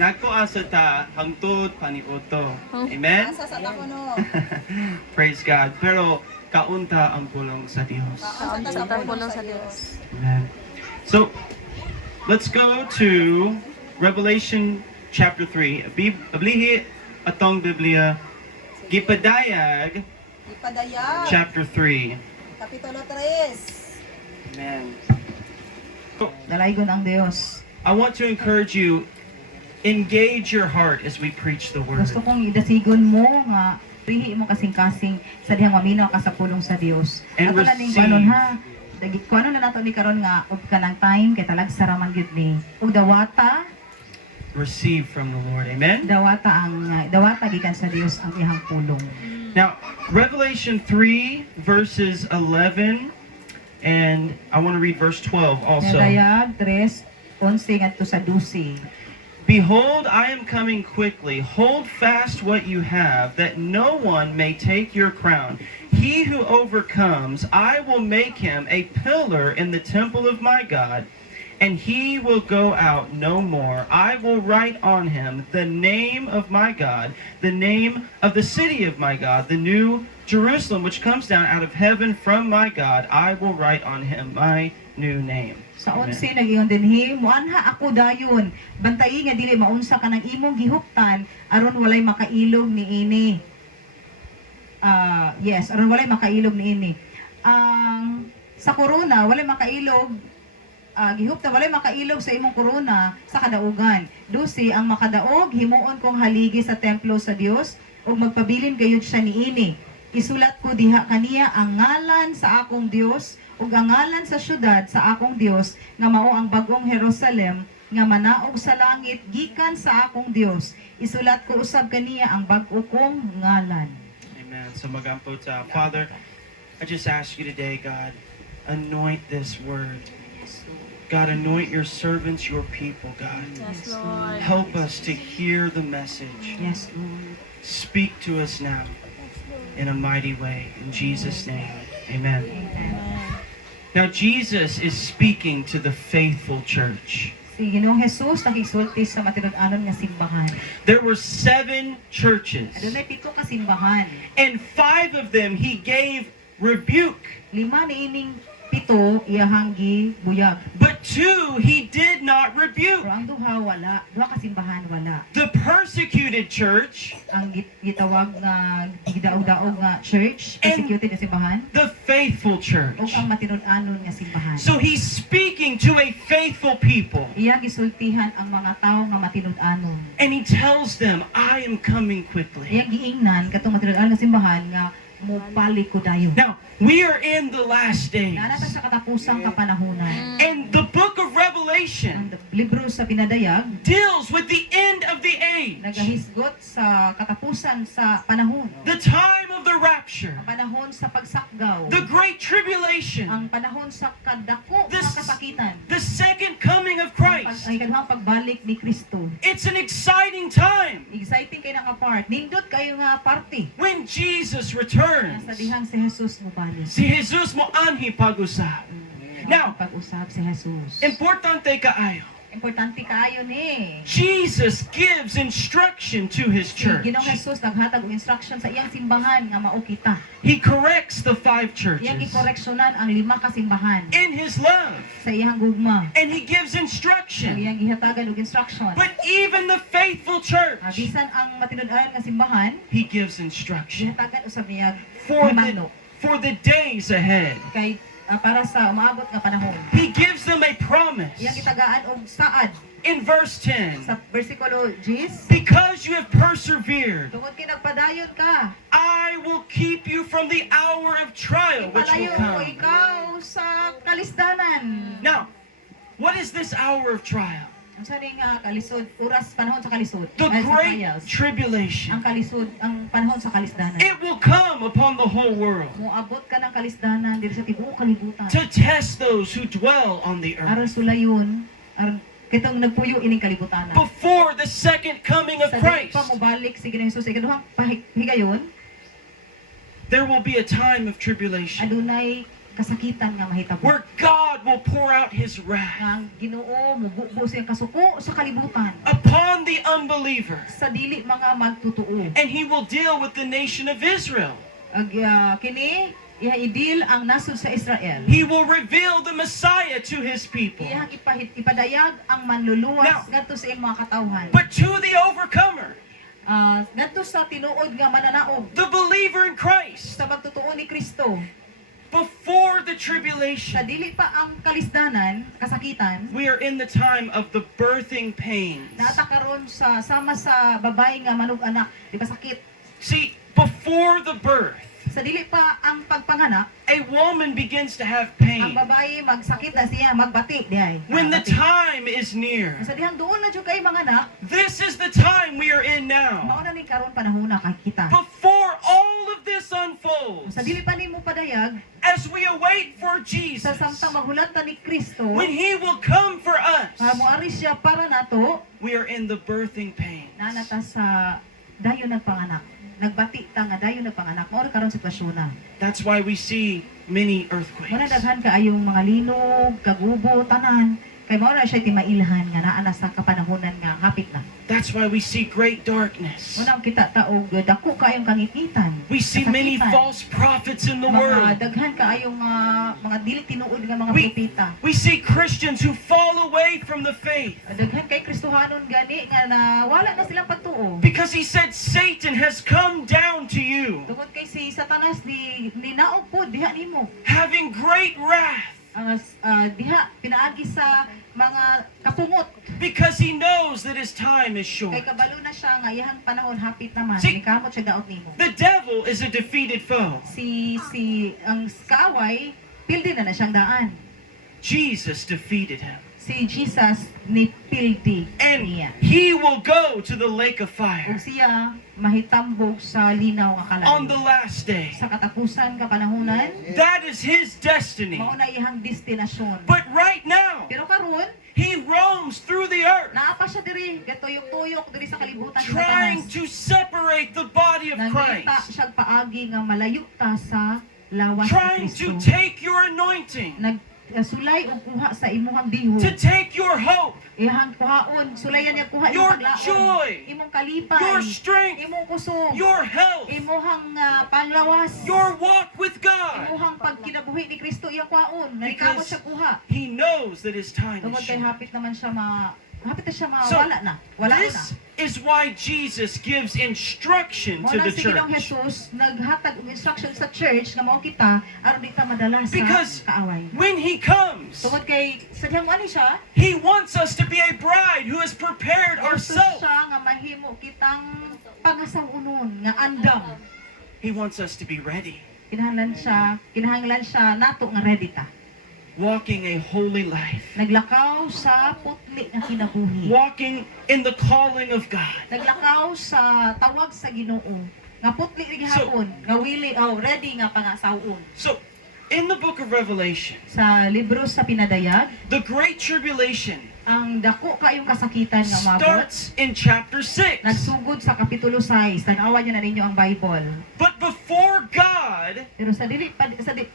Nako asa ta hangtod paniuto. Oh. Amen? Asa sa tako no. Praise God. Pero kaunta ang pulong sa Dios. Asa ta sa pulong sa Dios. Amen. So, let's go to Revelation chapter 3. Ablihi atong Biblia gipadayag Ipadayag. chapter 3. Kapitulo 3. Amen. Dalaygon ang Dios. I want to encourage you, engage your heart as we preach the word. Gusto kong idasigon mo nga prihi mo kasing-kasing sa dihang maminaw ka sa pulong sa Dios. And Ato lang ning receive. banon ha. Dagi kuno na nato ni karon nga og kanang time kay talag saraman gyud ni. Og dawata, Receive from the Lord. Amen? dawata gikan sa Dios ang iyang pulong. Now, Revelation 3, verses 11, and I want to read verse 12 also. Dayag 3:11 ngadto sa 12. Behold, I am coming quickly. Hold fast what you have, that no one may take your crown. He who overcomes, I will make him a pillar in the temple of my God, and he will go out no more. I will write on him the name of my God, the name of the city of my God, the new Jerusalem, which comes down out of heaven from my God. I will write on him my new name. Sa Amen. 11 nagiyon dinhi, muanha ako dayon. Bantayi nga dili maunsa ka ng imong gihuptan aron walay makailog niini. Yes, aron walay makailog niini. Ang sa corona walay makailog gihuptan walay makailog sa imong corona sa kadaugan. Dusi ang makadaog himuon kong haligi sa templo sa Dios ug magpabilin gayud siya niini. Isulat ko diha kaniya ang ngalan sa akong Dios ug ang ngalan sa syudad sa akong Dios nga mao ang bagong Jerusalem nga manaog sa langit gikan sa akong Dios. Isulat ko usab kaniya ang bag-o kong ngalan. Amen. So magampo ta. Father, I just ask you today, God, anoint this word. God, anoint your servants, your people, God. Yes, Lord. Help us to hear the message. Yes, Lord. Speak to us now in a mighty way. In Jesus' name, amen. Now, Jesus is speaking to the faithful church. Si Ginoong Jesus nakisulti sa matinud-anon nga simbahan. There were 7 churches, Adunay 7 ka simbahan. and 5 of them he gave rebuke, 5 niining 7 iyahang gibuyag. but 2 he did not rebuke. Pero ang duha wala, duha ka simbahan wala. The persecuted church, Ang gitawag nga gidaog-daog nga church, persecuted na simbahan, the faithful o church. ang matinud-anon nga simbahan. So he's speaking to a faithful people, Iya gisultihan ang mga tawo nga matinud-anon. and he tells them, I am coming quickly. Iya giingnan katong matinud-anon nga simbahan nga mobalik ko dayon. Now, we are in the last days, Nanata sa katapusang kapanahunan. and the book of Revelation Ang libro sa pinadayag deals with the end of the age, nagahisgot sa katapusan sa panahon. the time of the rapture, Ang panahon sa pagsakgaw. the great tribulation, Ang panahon sa kadako This- nga kasakitan. the second coming of Christ. Ang ikaduhang pagbalik ni Kristo. It's an exciting time Exciting kayo nga part. Nindot kayo nga party. when Jesus returns. Sa dihang si Jesus mo balik. Si Jesus mo anhi pag-usap. Now, Pag-usap si Jesus. importante kaayo. Importante kaayo ni. Jesus gives instruction to his Si church. Ginoong Jesus naghatag og instruction sa iyang simbahan nga mao kita. He corrects the 5 Iyang churches gikoreksyonan ang 5 ka simbahan in his love, sa iyang gugma. and he gives Ang instruction. iyang gihatagan og instruction. But even the faithful church, Bisan ang matinud-anon nga simbahan, he gives instruction gihatagan usab niya for himano the days ahead. kay para sa umaabot nga panahon. He gives them a promise Iyang gitagaan og saad in verse 10. sa bersikulo 10. Because you have persevered, Tungod kay nagpadayon ka, I will keep you from the hour of trial which will ipadayon mo come. ikaw sa kalisdanan. Now, what is this hour of trial? Ang sabi nga kalisod, oras panahon sa kalisod. The ay, sa great trials. tribulation. Ang kalisod, ang panahon sa kalisdanan. It will come upon the whole world Moabot ka ng kalisdanan diri sa tibuok kalibutan. to test those who dwell on the Aron earth sulayon, aron kitong nagpuyo ining kalibutan. before the second coming of Sa dili Christ. pa mo balik si Ginoong Jesus sa ikaduhang higayon, There will be a time of tribulation adunay kasakitan nga mahitabo. where God will pour out his wrath Nga ang Ginoo mububo siyang kasuko sa kalibutan upon the unbeliever. sa dili mga magtutuo. And he will deal with the nation of Israel. Kini idil ang nasod sa Israel. He will reveal the Messiah to his people. Iyang ipadayag ang manluluwas Now, ngadto sa iyang mga katawhan. But to the overcomer, Ngadto sa tinuod nga mananaog the believer in Christ, sa pagtutuo ni Kristo, before the sa tribulation, dili pa ang kalisdanan, kasakitan, we are in the time of the birthing pains. naata karon sa sama sa babae nga manug-anak, di ba sakit? See, before the birth, Sa dili pa ang pagpanganak, a woman begins to have ang pain. babae magsakit na siya, magbati diay. When the Magbati. time is near, Sa dihang doon na jud kay mga anak, this is the time we are in now. mao na ni karon panahon kay kita. Before all of this unfolds, Sa dili pa nimo padayag, as we await for sa Jesus, samtang maghulatan ni Kristo, when He will come for us, moari siya para nato, we are in the birthing pains. nanata sa dayon nagpanganak. Nagbati ta nga dayon nagpanganak. Mao karon sitwasyon na. That's why we see many Muna earthquakes. daghan kaayong mga linog, kagubo, tanan. Kay mao na siya timailhan nga naa na sa kapanahonan nga hapit na. That's why we see great darkness. Unang kita taog dako kaayong kangikitan. We see many kasakitan. false prophets in the Mga world. daghan kaayong mga dili tinuod nga mga We- propeta. We see Christians who fall away from the faith Daghan kay Kristohanon gani nga wala na silang pagtuo. because He said Satan has come down to you, Tungod kay si Satanas ni naog po diha nimo. having great wrath, Ang diha pinaagi sa mga kapungot. because he knows that his time is Kay short. kabalo na siya nga iyang panahon hapit naman. See- Ikamot siya daot nimo. The devil is a defeated foe. Ang kaaway pildi na siyang daan. Jesus defeated him. Si Jesus ni pildi And niya. he will go to the lake of Ug fire siya mahitambog sa linaw nga on the kalayo. last day. Sa katapusan ka panahunan, That is his destiny. mao na iyang destinasyon. But right now, Pero karon, he roams through the earth, naa pa siya diri, gatuyok-tuyok diri sa kalibutan sa trying Satanas. to separate the body of Nangita Christ, siya paagi nga malayo ta sa lawas trying ni to Kristo. take your anointing, Sulay o kuha sa imuhang bihog. to take your hope, Ihang kuhaon, sulayan niya kuha Your imong paglaon. joy, Imong kalipay. your strength, Imong kusog. your health, Imuhang panglawas. your walk with God. Imuhang pagkinabuhi ni Kristo iyang kuhaon. Nalikamot Because siya kuha. he knows that his time Tungod is kay short. hapit naman siya hapit na siya So, wala na. Wala na. This is why Jesus gives instruction to Muna the si Ginoong church. Jesus naghatag og instruction sa church nga mao kita aron di ta madala sa Because kaaway. when he comes, Tungod kay sadyang mo ani siya, he wants us to be a bride who has prepared gusto ourselves. siya nga mahimo kitang pangasawunon nga andam. He wants us to be ready, Kinahanglan siya nato nga ready ta. walking a holy life, Naglakaw sa putli nga kinabuhi. walking in the calling of God. Naglakaw sa tawag sa Ginoo. Nga putli ri So- gihapon, nga ready nga pangasawon. So, in the book of Revelation, Sa libro sa pinadayag, the Great Tribulation ang dako kayong kasakitan nga mabot starts in chapter 6. nagsugod sa kapitulo 6. Tanawan niyo na ninyo ang Bible. But before God Pero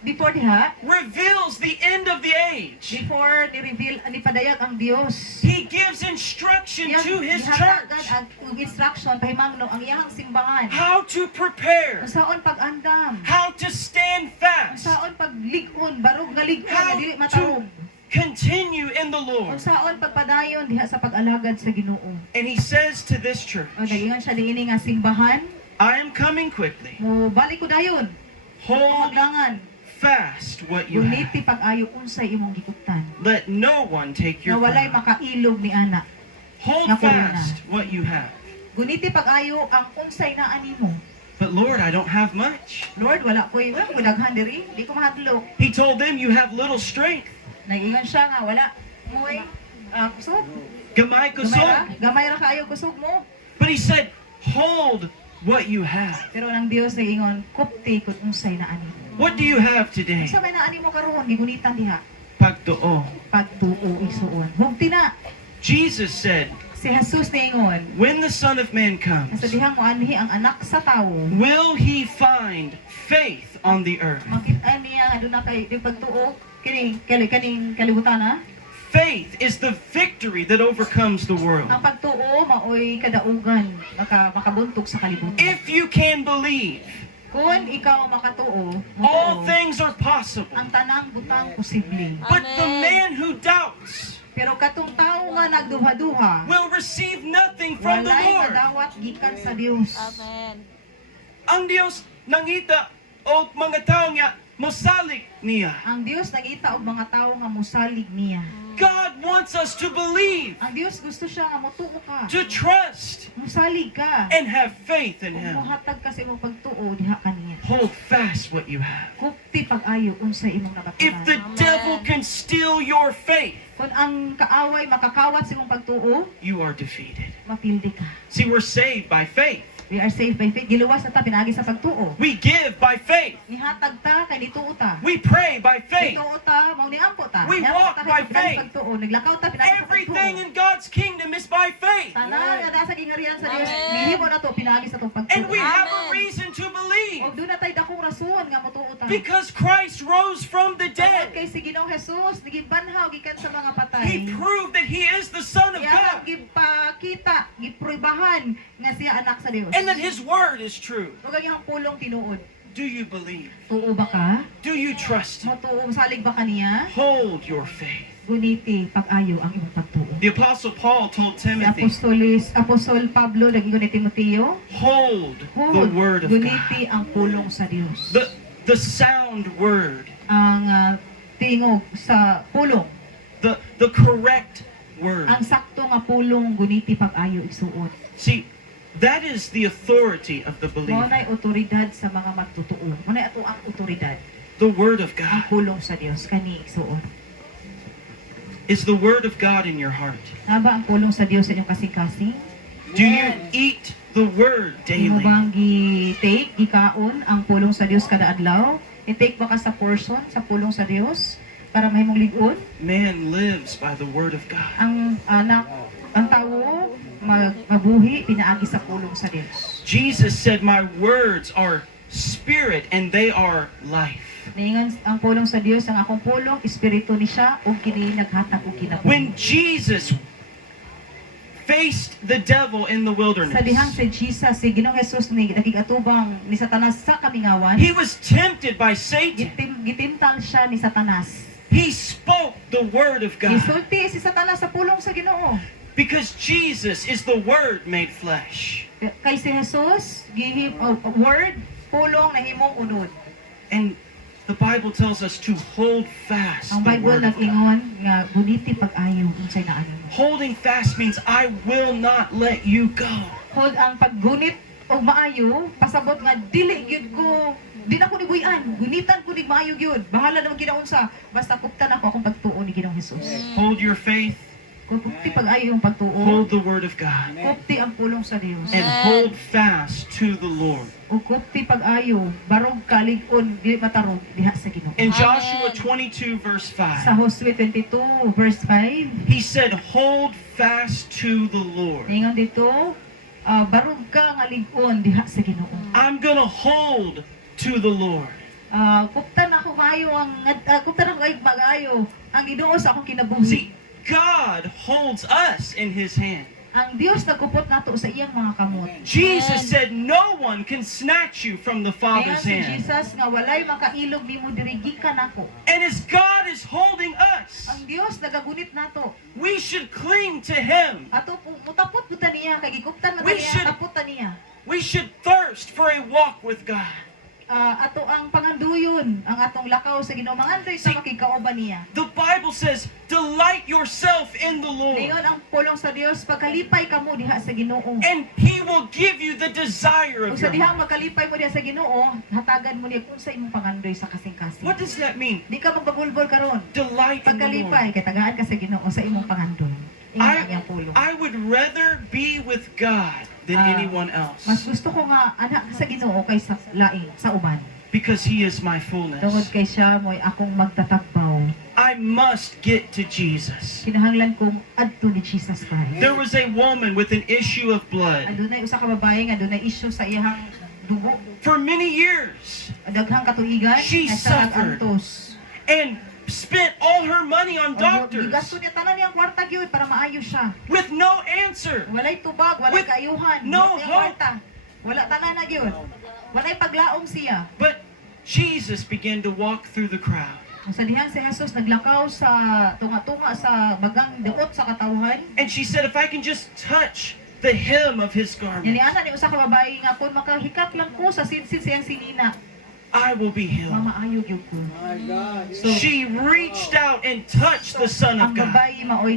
before diha, reveals the end of the age, before ni-reveal ni padayag ang Dios, he gives instruction to his gihatagan church ang instruction pahimangno ang iyang simbahan. how to prepare, Unsaon pag-andam, how to stand fast, unsaon pag-lig-on, barog nga lig-on how nga dili matarong. to continue in the Lord. Unsaon pagpadayon diha sa pag-alagad sa Ginoo. And he says to this church, O nagingon siya diini nga simbahan, I am coming quickly. mo balik ko dayon. Hold Maglangan, fast what you have. guniti pag-ayo unsay imong gikuptan. Let no one take Na your walay crown. makailog ni ana. Hold na corona. fast what you have. Guniti pag-ayo ang unsay naa nimo. But Lord, I don't have much. Lord, wala ko daghan diri, di ko mahadlok. He told them, you have little strength. Nagingon siya nga wala moy kusog. Gamay kusog. Gamay ra kayo kusog mo. But he said, hold what you have. Pero ang Dios nagingon, kupti kun unsay naa nimo. What do you have today? Unsay may naa nimo karon gigunitan diha. Pagtuo. Pagtuo isuon. Hugti na. Jesus said, Si Jesus naingon, when the Son of Man comes, sa dihang mo anhi ang anak sa tawo. will he find faith on the earth? Makita niya nga doon na kay di pagtuo kaning kalibutan ha. faith is the victory that overcomes the world. Ang pagtuo maoy kadaugan makabuntog sa kalibutan. If you can believe, Kung ikaw makatuo, all mutuo, things are possible. ang tanang butang posible. But the Amen. man who doubts Pero katong tao nga nagduha-duha, will receive nothing from the walay Lord. madawat gikan sa Dios. Amen. Ang Diyos nangita o mga tao nga mosalig niya. Ang Dios nangita og mga tao nga mosalig niya. God wants us to believe, Ang Dios gusto siya nga motuo ka. to trust, Mosalig ka. and have faith in Kung Him. muhatag ka sa imong pagtuo diha kaniya. Hold fast what you have. Kupti pag-ayo unsay imong If the nabatunan. devil can steal your faith, Kung ang kaaway makakawat sa imong pagtuo, you are defeated. mapildi ka. See, we're saved by faith. We are saved by faith. Giluwas na ta pinaagi sa pagtuo. We give by faith. Nihatag ta kay dituo ta. We pray by faith. Dituo ta, mao ni ampo ta. We Niampo walk ta by kay pinaagi faith. sa pagtuo. Naglakaw ta pinaagi sa Everything pagtuo. in God's kingdom is by faith. Tanan nga sa gingarian sa Dios. Amen. Nihimo na to pinaagi sa tong And we pagtuo. have a Amen. reason to believe. Og doon na tay dakong rason nga motuo ta. Because Christ rose from the Tungod dead. kay si Ginoong Hesus nagibanhaw gikan sa mga patay. He proved that He is the Son of Iya God. gipakita, giprubahan nga siya anak sa Dios. And that His word is true. Ug ang iyang pulong tinuod. Do you believe? Tuo ba ka? Do you trust Him? Motuo salig ba kaniya? Hold your faith. Guniti pag-ayo ang imong pagtuo. The Apostle Paul told Si Timothy, Apostol Pablo nagingon ni Timoteo, hold the hold, word of God. guniti ang pulong sa Dios. The sound word. Ang tingog sa pulong, The correct word. ang sakto nga pulong guniti pag-ayo igsuot. See, that is the authority of the Mao believer. nay otoridad sa mga magtutuo. Mao nay ato ang otoridad, The word of ang God. pulong sa Dios kani igsuot. Is the word of God in your heart? Naba ang pulong sa Dios sa inyong kasing-kasing? Do you eat the word Imo daily? bang gi-take, gikaon ang pulong sa Dios kada adlaw? I-take ba ka sa portion sa pulong sa Dios para mahimong ligon? Man lives by the word of God. Ang anak, ang tao mabuhi pinaagi sa pulong sa Dios. Jesus said, "My words are spirit and they are life." Ningon ang pulong sa Dios, ang akong pulong espiritu ni siya ug kini naghatag og kinabuhi. When Jesus faced the devil in the Sa wilderness, dihang si Jesus, si Ginoong Hesus ni nagigatubang ni Satanas sa kamingawan, he was tempted by Satan. gitimtal siya ni Satanas. He spoke the word of God Gisulti si Satanas sa pulong sa Ginoo. because Jesus is the word made flesh. Kay si Jesus, word, pulong na himong unod. And the Bible tells us to hold fast Ang the Bible word of God. nag-ingon nga guniti pag-ayo unsay naano mo. Holding fast means I will not let you go. Hold ang paggunit og maayo, pasabot nga dili gyud ko di na ko nibuy-an, gunitan ko nig maayo gyud. Bahala na ginaunsa, basta kuptan ako akong pagtuo ni Ginoong Hesus. Hold your faith. Kung kupti pag-ayo yung pagtuo, Hold the word of God. kupti ang pulong sa Dios. And hold fast to the Lord. O kupti pag-ayo, barog kalig-on, di matarog diha sa Ginoo. In Amen. Joshua 22 verse Sa 5, Josue 22 verse 5, he said, hold fast to the Lord. ningon dito, barog ka nga lig-on diha sa Ginoo. I'm gonna hold to the Lord. Kuptan ako maayo ang kuptan ako ay mag-ayo ang Ginoo sa akong kinabuhi. See, God holds us in His hand. Ang Dios nagkupot nato sa iyang mga kamot. Jesus said, no one can snatch you from the Kaya Father's si hand. Jesus nga walay makailog nimo diri gikan nako. And as God is holding us, Ang Dios nagagunit nato. we should cling to Him. Ato mutapot buta niya kay gikuptan man We niya should- tapot ta niya. We should thirst for a walk with God. Ato ang panganduyon, ang atong lakaw sa Ginoo mangandoy sa makigkaoban niya. The Bible says, delight yourself in the Lord, Ngayon ang pulong sa Dios pagkalipay kamo diha sa Ginoo. and He will give you the desire Kung of sa your dihang heart. magkalipay mo diha sa Ginoo, hatagan mo niya kung sa imong pangandoy sa kasing-kasing. What does that mean? Di ka magbagulbol karon. Delight in the Lord. Pagkalipay kay tagaan ka sa Ginoo sa imong pangandoy. Ingon ang iyang pulong. I would rather be with God than anyone else, Mas gusto ko nga anak sa Ginoo kaysa laing sa uban. because He is my Tungod fullness. kay siya mo'y akong magtatakbaw. I must get to Jesus. Kinahanglan kong adto ni Jesus Christ. There was a woman with an issue of blood. Adunay usa ka babae nga adunay isyu sa iyang dugo. For many years, Daghang katuigan She nga siya suffered. nag-antos. and spent all her money on doctors Gigasto niya tanan niyang kwarta gyud para maayo siya. with no answer. Walay tubag, walay With kaayuhan, no walay hope. kwarta. Wala tanan na gyud. Walay paglaom siya. But Jesus began to walk through the crowd. Sa dihan si Jesus naglakaw sa tunga-tunga sa bagang duot sa katawhan. And she said, if I can just touch the hem of his garment, Yaniana ni usa ka babae nga kun makahikap lang ko sa sinsin siyang sinina, I will be healed. mamaayo gyud ko. So, She reached out and touched the Son ang of God. babae maoy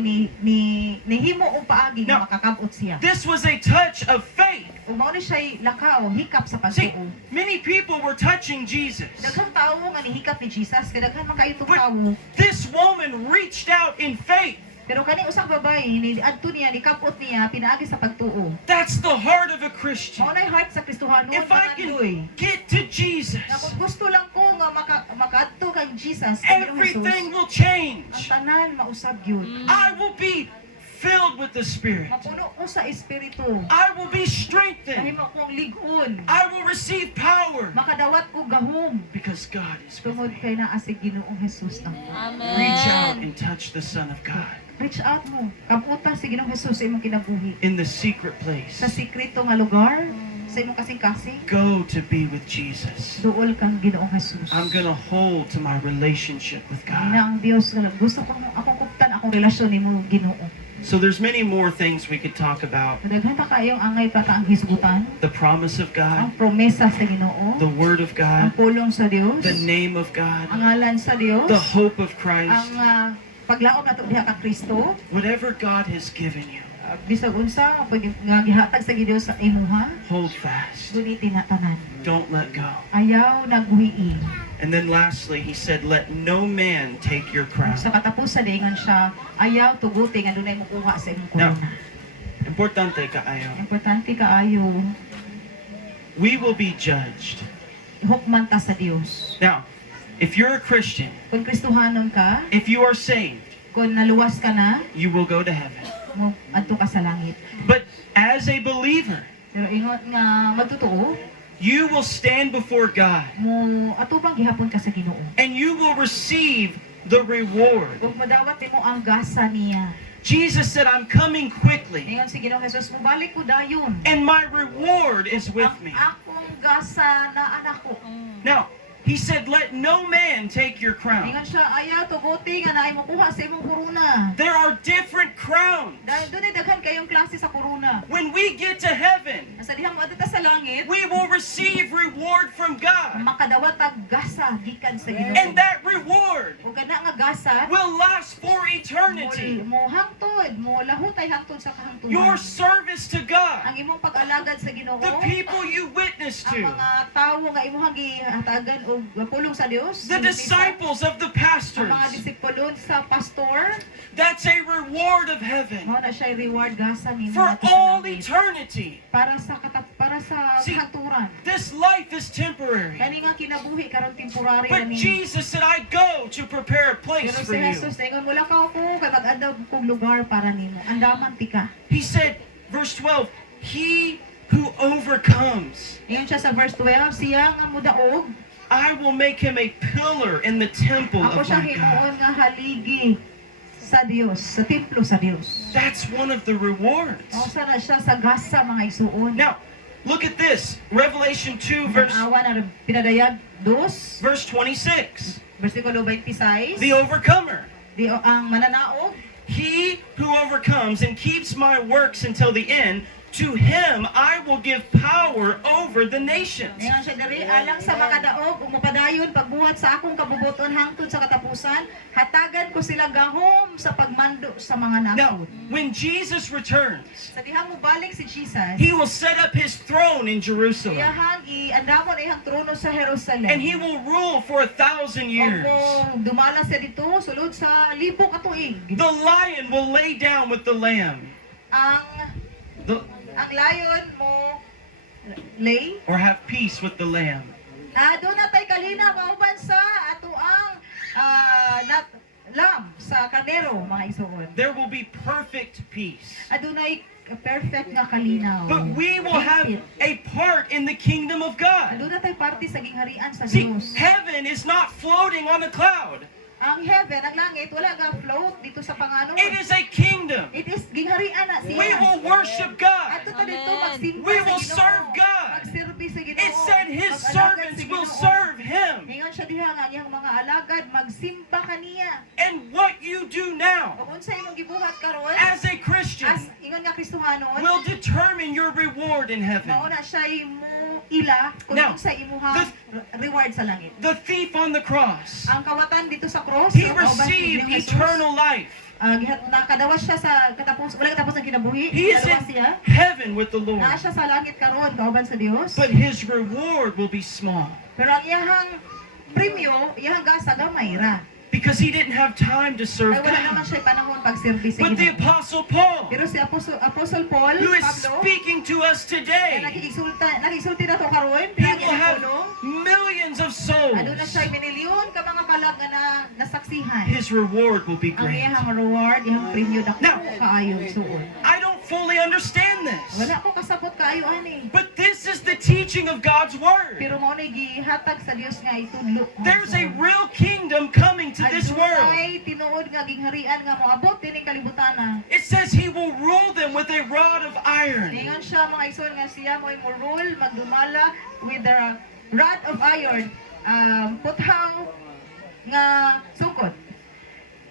nihimo og paagi Now, nga makakabot siya. This was a touch of faith. Ug mao ni siya lakaw, hikap sa See, pagtuo. many people were touching Jesus. Daghang tawo nga nihikap ni Jesus, kay daghan man kaayong But tawo. this woman reached out in faith. Pero kani usang babae ni adto niya nikapot niya pinaagi sa pagtuo. That's the heart of a Christian. Mao nay heart sa Kristohanon If I manandoy. can get to Jesus, Na kung gusto lang ko nga makaadto kang Jesus, kay Ginoong everything Jesus, will ang change. tanan mausab gyud. I will be filled with the Spirit. Mapuno ko sa espiritu. I will be strengthened. Kahimo kong ligon. I will receive power Makadawat ko gahom. because God is with Tungod me. kay naa si Ginoong Jesus na. Reach out and touch the Son of God Reach out mo. Kaputa si Ginoong Jesus sa imong kinabuhi. in the secret place. Sa sikreto nga lugar, sa imong kasing-kasing, Go to be with Jesus. duol kang Ginoong Jesus. I'm going to hold to my relationship with Na God. ang Dios nga gusto ko akong kuptan akong relasyon nimo Ginoo. So there's many more things we could talk about. Daghan pa kayong angay pa ta ang hisgutan, The promise of ang God, promesa sa Ginoo, the Word of ang God, pulong sa Dios, the name of God, ang ngalan sa Dios, the hope of ang Christ. paglaom nato diha ka Kristo, Whatever God has given you, bisag unsa pwede nga gihatag sa Dios sa imuha, hold fast. duniti na tanan. Don't let go. Ayaw naghuii. And then lastly, he said, let no man take your crown. Sa katapusan dingan siya, ayaw tuguti nga dunay mokuha sa imong Now, korona. importante kaayo. Importante kaayo We will be judged. hukman ta sa Dios. Now, if you're a Christian, Kung Kristohanon ka, if you are saved, kung naluwas ka na, you will go to heaven. mo adto ka sa langit. But as a believer, Pero ingon nga magtotoo, you will stand before God mo atubang gihapon ka sa Ginoo. and you will receive the reward. Ug madawat nimo ang gasa niya. Jesus said, I'm coming quickly, Ingon si Ginoong Jesus, mobalik ko dayon. and my reward is with Ang me. akong gasa na anak ko. Now, he said, let no man take your crown. Ingon siya, ayaw tuguti nga naay mokuha sa imong korona. There are different crowns. Dahil doon ay daghan kayong klase sa korona. When we get to heaven, Sa dihang mo ta sa langit, we will receive reward from God. makadawat ang gasa gikan sa Ginoo. And that reward Ug kana nga gasa, will last for eternity. mo hangtod, mo lahutay hangtod sa kahangtudan. Your service to God, Ang imong pag-alagad sa Ginoo, the people you witness ang to, mga tawo nga imong gihatagan og pulong sa Dios, the disciples of the ang mga pastors, disipulon sa pastor, that's a reward of heaven mao na siya reward gasa nimo for nato sa all langit. eternity. para sa See, kahaturan. This life is temporary. Kani nga kinabuhi karon temporary But na ni. Jesus said, I go to prepare a place Pero for si you. Jesus ingon wala ka ako kay mag-andaw kog lugar para nimo. Andaman ti ka. He said, verse 12, he who overcomes, Ingon siya sa verse 12, siya nga mudaog, I will make him a pillar in the temple ako of siya my God. hinuon nga haligi sa Dios, sa templo sa Dios. That's one of the rewards. Mao sana siya sa gasa mga isuon. Now, look at this. Revelation 2, verse Awa na pinadayag 2, 26. versikulo 26. The overcomer. Ang mananaog, He who overcomes and keeps my works until the end, to him I will give power over the nations. ngayon siya diri alang sa makadaog ug mapadayon pagbuhat sa akong kabubuton hangtod sa katapusan, hatagan ko sila gahom sa pagmando sa mga Now, nasod. when Jesus returns, Sa dihang mubalik si Jesus, he will set up his throne in Jerusalem. iyahang iandamon iyang trono sa Jerusalem. And he will rule for 1,000 years. Opo, dumala siya dito sulod sa libong katuig. The lion will lay down with the lamb. Ang layon mo lay Or have peace with the lamb. doon natay kalina kauban sa ato ang lam sa kanero mga isuon. There will be perfect peace. Adunay perfect nga kalinaw. But we will have a part in the kingdom of God. Aduna tay parte sa gingharian sa See, Dios. heaven is not floating on a cloud. Ang heaven, ang langit, wala ga float dito sa pangano. It is a kingdom. It is gingharian na siya. We will worship God. Ato ta dito magsimba We sa will Ginoo. serve God. Magserbi sa Ginoo. It said His Mag-alagad servants sa will Ginoo. serve Him. Ingon siya diha nga iyang mga alagad magsimba kaniya. And what you do now Ug unsa imong gibuhat karon? as a Christian As ingon nga Kristohanon, will determine your reward in heaven. mao na siya imo ila kung Now, unsa imuhang reward sa langit. The thief on the cross, Ang kawatan dito sa cross, he ang kauban si received Jesus, eternal life. nakadawas siya sa wala katapos ng kinabuhi. He is Nakadawas in siya. heaven with the Lord. Naa siya sa langit karon kauban sa Dios. But his reward will be small Pero ang iyahang premyo, iyahang gasa gamay ra. because he didn't have time to serve Ay wala naman God. siya panahon pagserbi sa But the Ginoo. Apostle Paul, Pero si Apostle Paul, who is Pablo, speaking to us na today, nakikisulti na to karon, he will have pinagpulong. millions of Ano na souls. siya minilyon ka mga kalag na nasaksihan. His reward will be Ang great. iyahang reward, iyahang premyo dako Now, kaayo suon. I don't fully understand this, Wala ko kasabot kaayo ani. but this is the teaching of God's word. Pero mao na gihatag sa Dios nga itudlo. There's a real kingdom coming to this world. Ay tinuod nga gingharian nga moabot dining kalibutana. It says he will rule them with a rod of iron. Ingon siya mga igsoon nga siya mo rule magdumala with the rod of iron. Puthaw nga sukot.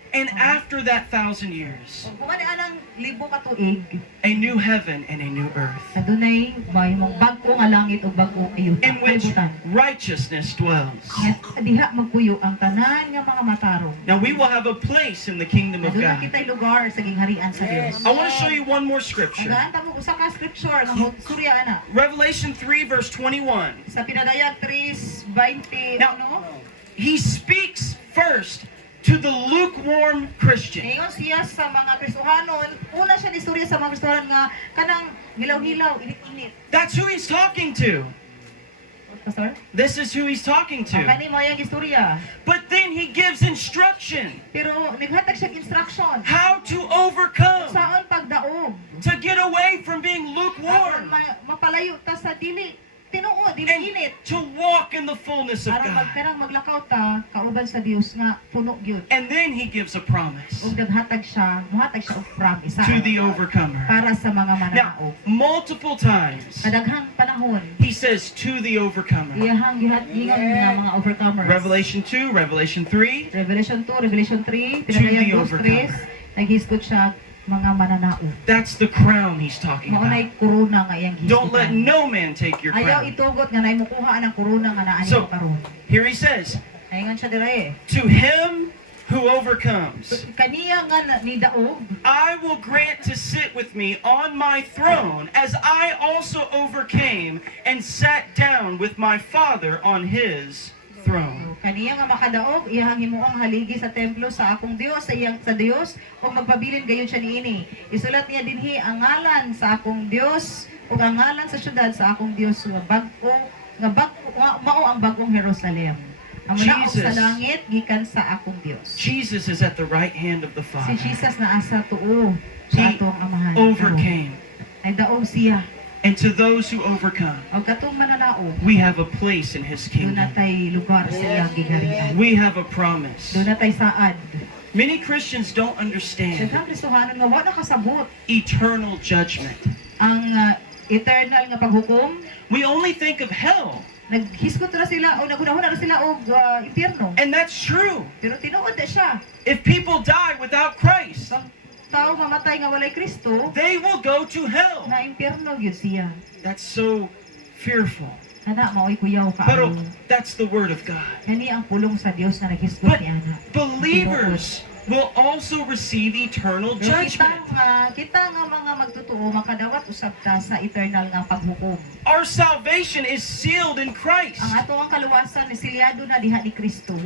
And after that 1,000 years, Kung ano anang libo ka tuig, a new heaven and a new earth adunay mahimong bag-o nga langit o bag-o ayuta. in which kalibutan. righteousness dwells. Nga diha magpuyo ang tanan nga mga matarong. Now we will have a place in the kingdom of Aduna God. kita'y lugar sa gingharian sa Dios. I want to show you one more scripture. Agaan ta mo usa ka scripture nga surya ana. Revelation 3 verse 21. Sa pinadayag 3:20 Now- ano? He speaks first to the lukewarm Christian. Ngayon siya sa mga Kristohanon, una siya ni surya sa mga Kristohanon nga kanang hilaw-hilaw, init-init. That's who he's talking to. Pastor? This is who he's talking Ang to. kani mo yung istorya. But then he gives instruction Pero naghatag siya instruction. how to overcome, Saan pagdaog? to get away from being Aron lukewarm, mapalayo ta sa dili. Tinuod, dili and init. to walk in the fullness of Aron God. magkanang maglakaw ta kauban sa Dios nga puno gyud. And then he gives a promise Ug naghatag siya, muhatag siya og promise to the overcomer. para sa mga Now, mananaog. multiple times Kadaghang panahon, he says to the overcomer. iyahang gihatingon nga mga overcomers. Revelation 2, Revelation 3, Revelation 2, Revelation 3, the pinagayag 2, overcomer. 3, naghisgot siya mga mananaog. that's the crown he's talking about. Maunay korona nga iyang Don't let hisgotan. no man take your Ayaw crown. itugot nga naimukuha ang korona nga naani So- mo karon. Here he says, Ayingon siya dire. to him who overcomes, Kaniya nga ni daog, I will grant to sit with me on my throne, as I also overcame and sat down with my Father on his throne. kaniya nga makadaog, iyang himuong haligi sa templo sa akong Dios, sa iyang sa Dios, o magpabilin gayon siya niini. Isulat niya dinhi ang ngalan sa akong Dios, o ang ngalan sa syudad sa akong Dios nga bag-o mao ang bagong Jerusalem. Ang manaog sa Jesus. langit gikan sa akong Dios. Jesus is at the right hand of the Si Father. Jesus na asa tuo sa He atong amahan. overcame. Ay daog siya. And to those who overcome, O katong mananaog, we have a place in his doon kingdom. natay lugar sa iyang gigarian. We have a promise. Doon natay saad. Many Christians don't understand Daghang Kristohanon nga wala kasabot eternal judgment. ang eternal nga paghukom. We only think of hell, Naghisgot na sila o nagunahuna na sila og impyerno. and that's true. Pero tinuod na siya. If people die without Christ, Pag tao mamatay nga walay Kristo, they will go to hell. na impyerno gyud siya. That's so fearful. Ana maoy kuyaw Pero kaayo. that's the word of God. Kani ang pulong sa Dios na naghisgot But ni ana. believers will also receive eternal Pero judgment. kita nga mga magtotoo makadawat usab ta sa eternal nga paghukom. Our salvation is sealed in Christ. Ang ato ang kaluwasan ni silyado na diha ni Kristo.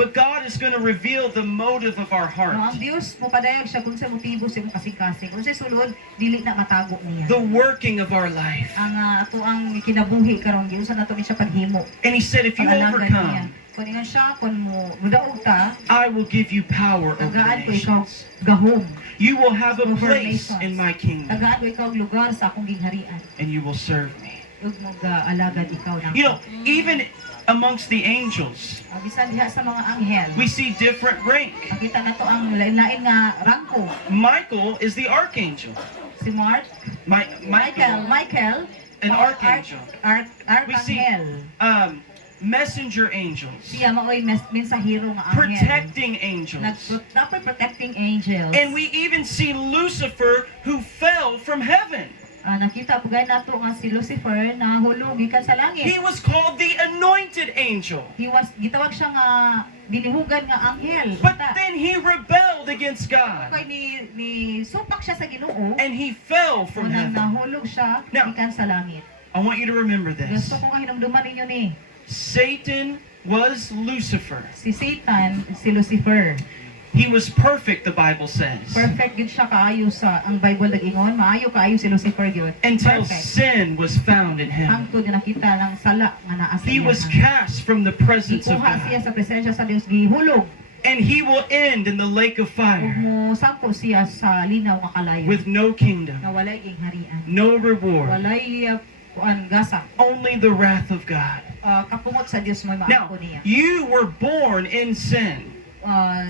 But God is going to reveal the motive of our No, heart, ang Dios mo padayag siya kung sa motibo sa imong kasing-kasing. Kung sa sulod, dili na matago niya. the working of our life. Ang ato ang kinabuhi karon gyud sa nato ni siya paghimo. And he said, if you Pag-alaga niya. overcome, Kung ingon siya, kung mo mudaog ta, I will give you power over the tagaan ko ikaw nations. gahom. You will have a Over place nations. in my kingdom, Tagaan ko ikaw lugar sa akong gingharian. and you will serve me. ug mag-alagad ikaw nako. You know, even amongst the angels, Bisan diha sa mga anghel, we see different rank. makita nato ang lain-lain nga rangko. Michael is the archangel. Si Mark, Michael, an mga archangel. We see archangel. Messenger angels, Siya maoy mensahero nga anghel. protecting angels. Dapat protecting angels. And we even see Lucifer who fell from heaven. Nakita po gaya nato nga si Lucifer na hulog gikan sa langit. He was called the anointed angel. Gitawag siya nga dinihugan nga anghel. But then he rebelled against God. Kay ni supak siya sa Ginoo. And he fell from Unang heaven. nahulog siya Now, gikan sa langit. I want you to remember this. Gusto ko nga hinumduman ninyo ni Satan was Lucifer. si Satan, si Lucifer. He was perfect, the Bible says, Perfect gyud siya kaayo sa ang Bible nag-ingon, maayo kaayo si Lucifer gyud. until Perfect. sin was found in him. Hangtod na nakita ng sala nga naa sa He iya. was cast from the presence of Gikuha siya God. sa presensya sa Dios, gihulog. And he will end in the lake of Ug fire mo sampo siya sa linaw nga kalayo. with no kingdom, Nga walay gingharian. no reward, Walay kuan gasa. only the wrath of God. Kapungot sa Dios mo'y Now, maako niya. you were born in sin.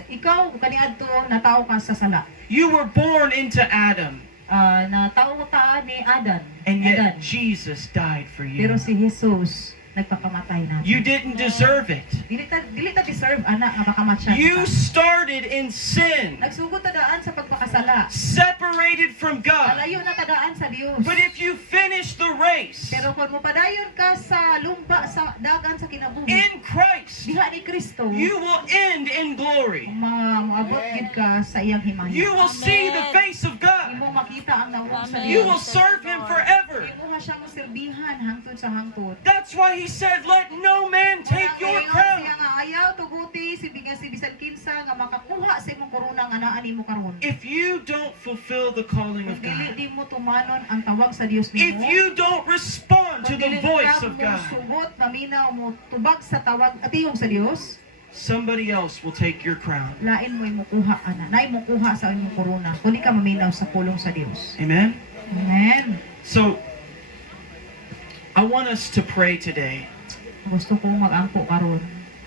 Ikaw kaniadto natawo ka sa sala. You were born into Adam. Natawo ta ni Adan. And Adan. yet Jesus died for Pero you. si Jesus nagpakamatay natin. You didn't deserve it. Dili ta deserve ana nga makamatay. You started in sin, Nagsugod ta daan sa pagpakasala. separated from God. Malayo na ta daan sa Dios. But if you finish the race Pero kung mo padayon ka sa lumba sa dagan sa kinabuhi, in Christ, diha ni Kristo, you will end in glory. maabot gid ka sa iyang himaya. You will see the face of God. Imo makita ang nawong sa You Dios. will serve Him forever. Imo siya mo serbihan hangtod sa hangtod. That's why He said, let no man take your Siya crown. nga ayaw tuguti si bisan kinsa nga makakuha sa imong korona nga naa nimo karon. If you don't fulfill the calling of Kung dili God, di mo tumanon ang tawag sa Dios if nimo, you don't respond to kung the dili voice ka of mo God, sugot, maminaw mo tubag sa tawag at iyong sa Dios, somebody else will take your crown. lain mo imukuha ana. Nay mo kuha sa imong korona. Kung di ka maminaw sa pulong sa Dios. Amen? Amen. So, I want us to pray today. Gusto kong mag-angko karon.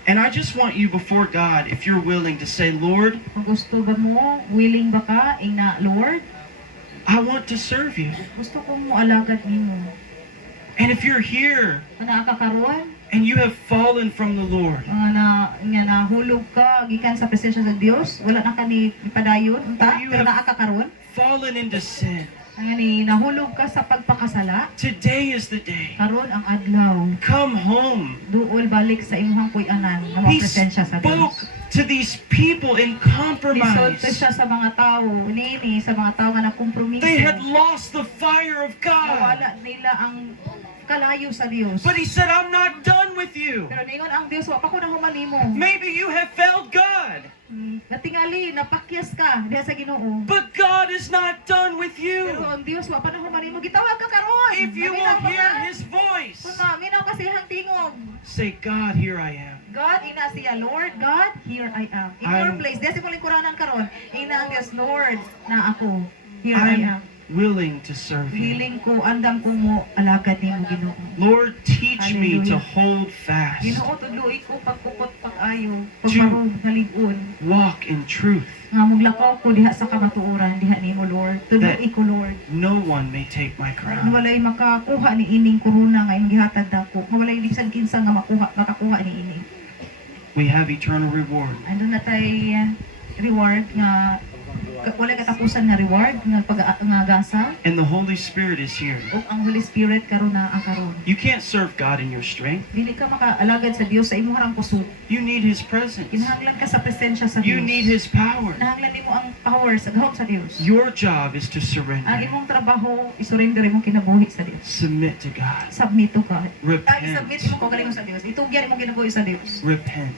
And I just want you before God, if you're willing, to say, Lord, Kung gusto ba mo, willing ba ka, ina Lord? I want to serve you. Gusto kong mo alagad nimo. And if you're here Ana ka karon? and you have fallen from the Lord, Nga nahulog ka gikan sa presensya sa Dios, wala na ka ni padayon unta, You pero have- naa ka karon. fallen into sin, Nga ni nahulog ka sa pagpakasala, today is the day. karon ang adlaw. Come home. Duol balik sa imong puy-anan nga mga He presensya sa spoke Dios. to these people in Lisod compromise. siya sa mga tao, nini sa mga tao nga nakompromiso. They had lost the fire of God. Nawala nila ang kalayo sa Dios. But he said, I'm not done with you. Pero ningon ang Dios, wa pa ko nahuman mo. Maybe you have failed God, Natingali, napakyas ka diha sa Ginoo. but God is not done with Pero you. ang Dios, wa pa nahuman mo. Gitawag ka karon. If you will Maminaw ka hear ba? his voice, Kung maminaw ka siyang tingog. say, God, here I am. God, ina siya, Lord, God, here I am. In your I'm- place. Diya si muling kuranan karon. Ina ang Dios, Lord, na ako. Here I am. I'm willing to serve you. Hiling ko, andam ko mo, alagad ni mo, Ginoo. Lord, teach me to Hallelujah. hold fast, Ginoo, tudloy ko, pagkupot, pag-ayo, Ju- pagmarong, haligon. walk in truth. Nga muglakaw ko diha sa kamatuoran, diha ni mo, Lord. Tudloy ko, Lord. No one may take my Nga crown. walay makakuha ni ining korona nga imong gihatag dako. Nga walay bisan kinsa nga makakuha ni ini. We have eternal reward. Andun na tay reward nga walay katapusan nga reward nga nga gasa And the Holy Spirit is here. ug ang Holy Spirit karon na ang karon. You can't serve God in your strength. Dili ka makaalagad sa Dios sa imong harang kusog. You need His presence. Kinahanglan ka sa presensya sa You Dios. need His power. Kinahanglan nimo ang power sa gahom sa Dios. Your job is to Ang surrender. imong trabaho isurrender imong kinabuhi sa Dios. Submit to God. Submit to God. Repent. Submit mo kagalingon sa Dios. Itugyan imong kinabuhi sa Dios. Repent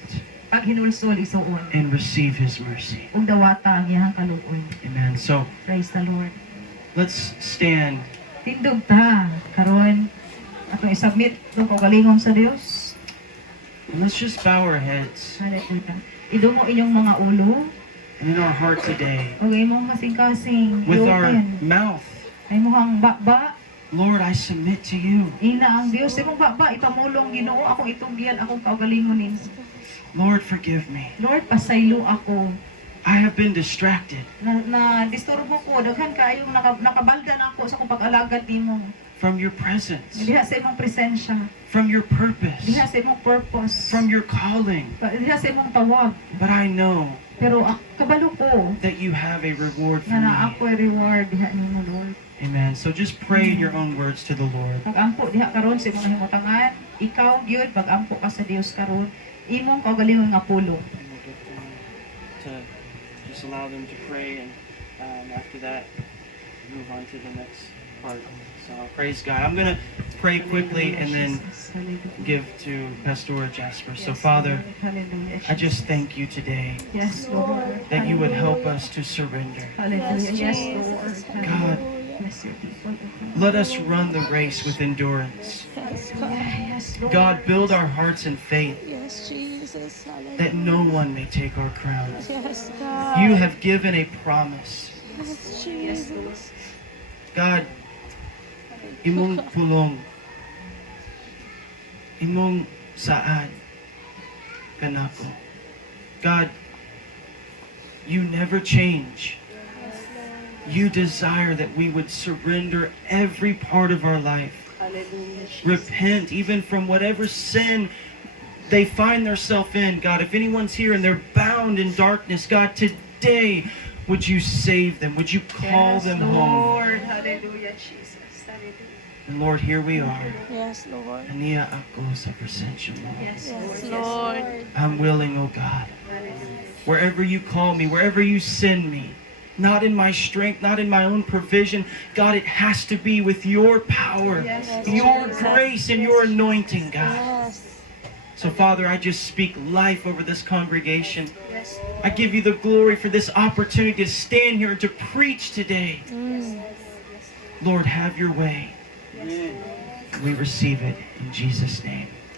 Pag hinulsol isuon. and receive His mercy. Ug dawata ang iyang kaluoy. Amen. So Praise the Lord. let's stand. Tindog ta karon atong isubmit tong kagalingon sa Dios. And let's just bow our heads. Hallelujah. Idungo inyong mga ulo And in our heart today, ug imong kasing-kasing with our i-open. mouth, Ay mohang ba Lord, I submit to you. Ina ang Dios imong baba ipamulong Ginoo akong itunggian akong kaugalingon nimo. Lord, forgive me. Lord, pasaylo ako. I have been distracted Na disturbo ko daghan kayong nakabalda na ako sa akong pag-alagad nimo. from your presence, Diha sa imong presensya, from your purpose, diha sa imong purpose, from your calling. diha sa imong tawag. But I know Pero kabalo ko that you have a reward for na me. ako'y reward diha nimo Lord. Amen. So just pray in your own words to the Lord. Pag-ampo diha karon sa imong himutangan, ikaw gyud pag-ampo ka sa Dios karon, imong kaugalingon nga pulo. And we'll get them to just allow them to pray, and after that, move on to the next part. So praise God. I'm gonna pray quickly and then give to Pastor Jasper. So Father, I just thank you today Yes, Lord. that you would help us to surrender. Hallelujah. Yes, Lord. God, Bless your people. let us run the race with endurance. Yes, God. Yes, Lord. God, build our hearts in faith Yes, Jesus. that no one may take our crowns. Yes, God. You have given a promise. Yes, Jesus. God, imong pulong, imong saad kanako. God, you never change. You desire that we would surrender every part of our life. Repent even from whatever sin they find themselves in. God, if anyone's here and they're bound in darkness, God, today would you save them? Would you call Yes, them home? Lord. Hallelujah, Jesus. Hallelujah. And Lord, here we are. Yes, Lord. Ania ako sa presensya mo. Yes, Yes, Lord. Lord. I'm willing, oh God. Wherever you call me, wherever you send me, not in my strength, not in my own provision. God, it has to be with your power, Yes, your Jesus. grace, and your anointing, God. Yes. So, Father, I just speak life over this congregation. Yes, I give you the glory for this opportunity to stand here and to preach today. Lord, have your way. We receive it in Jesus' name.